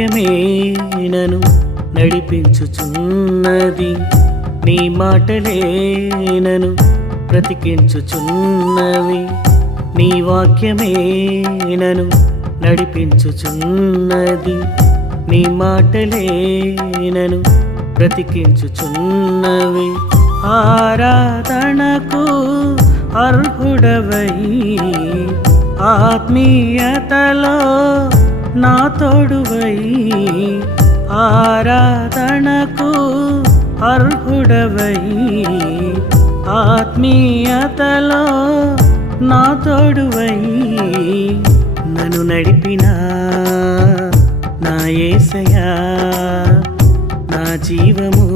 వాక్యమే నన్ను నడిపించుచున్నది, నీ మాటలే నన్ను బ్రతికించుచున్నవి. నీ వాక్యమే నన్ను నడిపించుచున్నది, నీ మాటలే నన్ను బ్రతికించుచున్నవి. ఆరాధనకు అర్హుడవై ఆత్మీయతలో నా తోడువై, ఆరాధనకు అర్హుడవై ఆత్మీయతలో నా తోడువై, నన్ను నడిపిన నా యేసయ్యా, నా జీవము